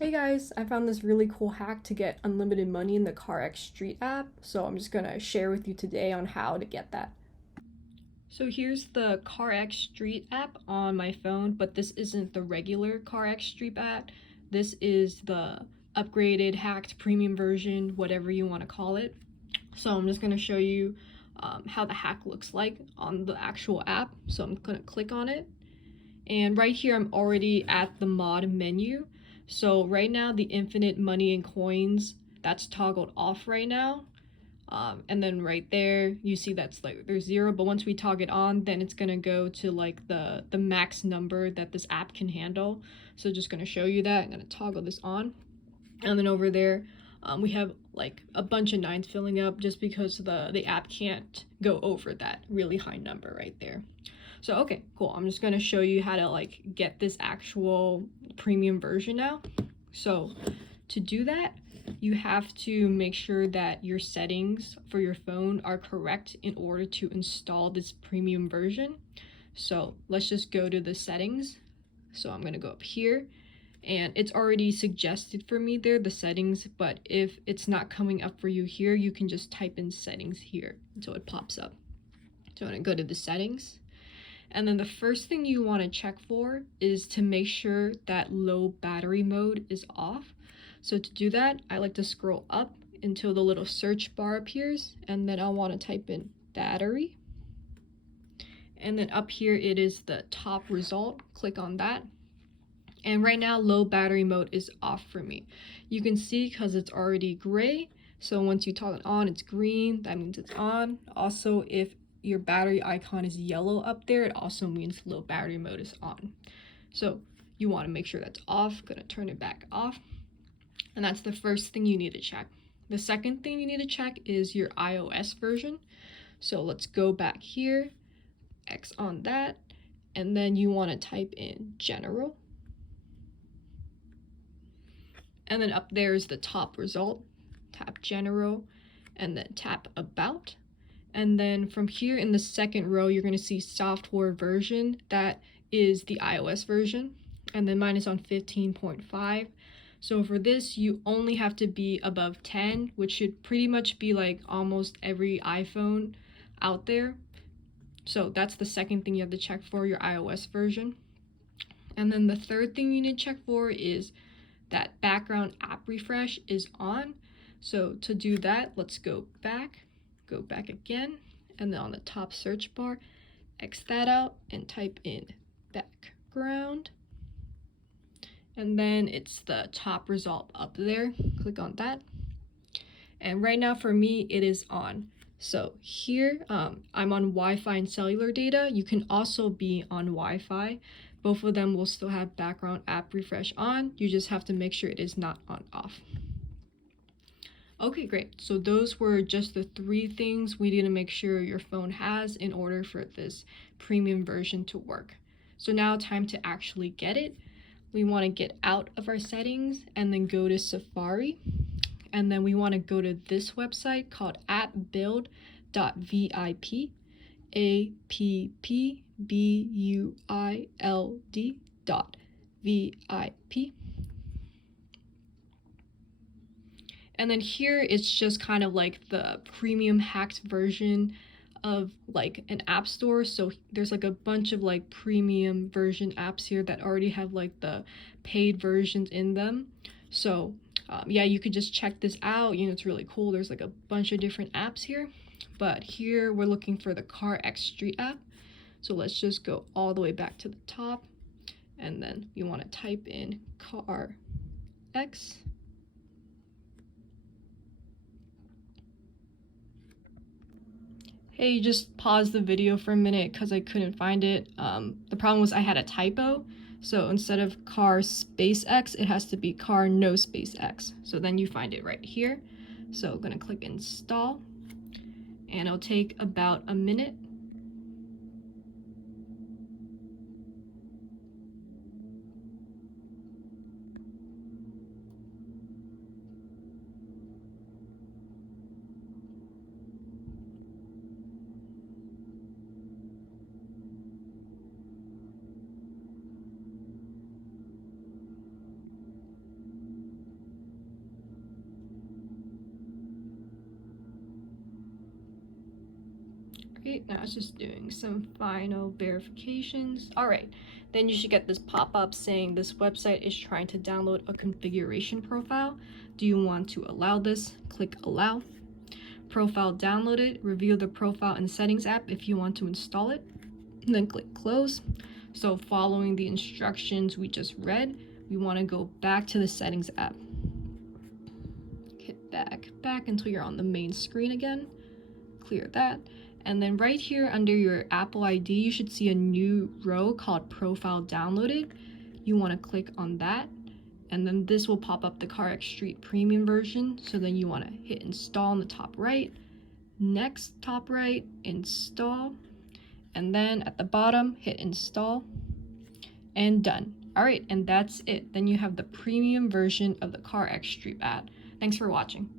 Hey guys, I found this really cool hack to get unlimited money in the CarX Street app, so I'm just gonna share with you today on how to get that. So here's the CarX Street app on my phone, but this isn't the regular CarX Street app. This is the upgraded, hacked, premium version, whatever you want to call it. So I'm just gonna show you how the hack looks like on the actual app. So I'm gonna click on it. And right here, I'm already at the mod menu. So right now, the infinite money and coins, that's toggled off right now. And then right there, you see that's like there's 0, but once we toggle it on, then it's gonna go to like the max number that this app can handle. So just gonna show you that. I'm gonna toggle this on. And then over there, we have like a bunch of 9s filling up just because the app can't go over that really high number right there. So okay, cool. I'm just gonna show you how to like get this actual premium version now. So to do that, you have to make sure that your settings for your phone are correct in order to install this premium version. So let's just go to the settings. So I'm gonna go up here, and it's already suggested for me there, the settings, but if it's not coming up for you here, you can just type in settings here until it pops up. So I'm gonna go to the settings. And then the first thing you want to check for is to make sure that low battery mode is off. So to do that, I like to scroll up until the little search bar appears, and then I want to type in battery. And then up here, it is the top result. Click on that. And right now, low battery mode is off for me. You can see because it's already gray. So once you toggle it on, it's green. That means it's on. Also, if your battery icon is yellow up there, it also means low battery mode is on. So you want to make sure that's off. Gonna turn it back off. And that's the first thing you need to check. The second thing you need to check is your iOS version. So let's go back here, X on that, and then you want to type in general. And then up there is the top result. Tap general, and then tap about. And then from here in the second row, you're going to see software version. That is the iOS version. And then mine is on 15.5. So for this, you only have to be above 10, which should pretty much be like almost every iPhone out there. So that's the second thing you have to check for, your iOS version. And then the third thing you need to check for is that background app refresh is on. So to do that, let's go back again, and then on the top search bar, X that out and type in background. And then it's the top result up there. Click on that. And right now for me, it is on. So here, I'm on Wi-Fi and cellular data. You can also be on Wi-Fi. Both of them will still have background app refresh on. You just have to make sure it is not on off. Okay, great. So those were just the 3 things we need to make sure your phone has in order for this premium version to work. So now time to actually get it. We want to get out of our settings and then go to Safari. And then we want to go to this website called appbuild.vip, appbuild.vip. And then here it's just kind of like the premium hacked version of like an app store. So there's like a bunch of like premium version apps here that already have like the paid versions in them. So yeah, you could just check this out. You know, it's really cool. There's like a bunch of different apps here. But here we're looking for the CarX Street app. So let's just go all the way back to the top. And then you want to type in CarX. Hey, just pause the video for a minute because I couldn't find it. The problem was I had a typo. So instead of car space X, it has to be car no space X. So then you find it right here. So I'm gonna click install, and it'll take about a minute. Okay, now it's just doing some final verifications. All right, then you should get this pop-up saying this website is trying to download a configuration profile. Do you want to allow this? Click allow. Profile downloaded. Review the profile and settings app if you want to install it. And then click close. So following the instructions we just read, we want to go back to the settings app. Hit back until you're on the main screen again. Clear that. And then right here under your Apple ID, you should see a new row called Profile Downloaded. You want to click on that. And then this will pop up the CarX Street Premium version. So then you want to hit install on the top right. Next, top right, install. And then at the bottom, hit install. And done. All right, and that's it. Then you have the premium version of the CarX Street app. Thanks for watching.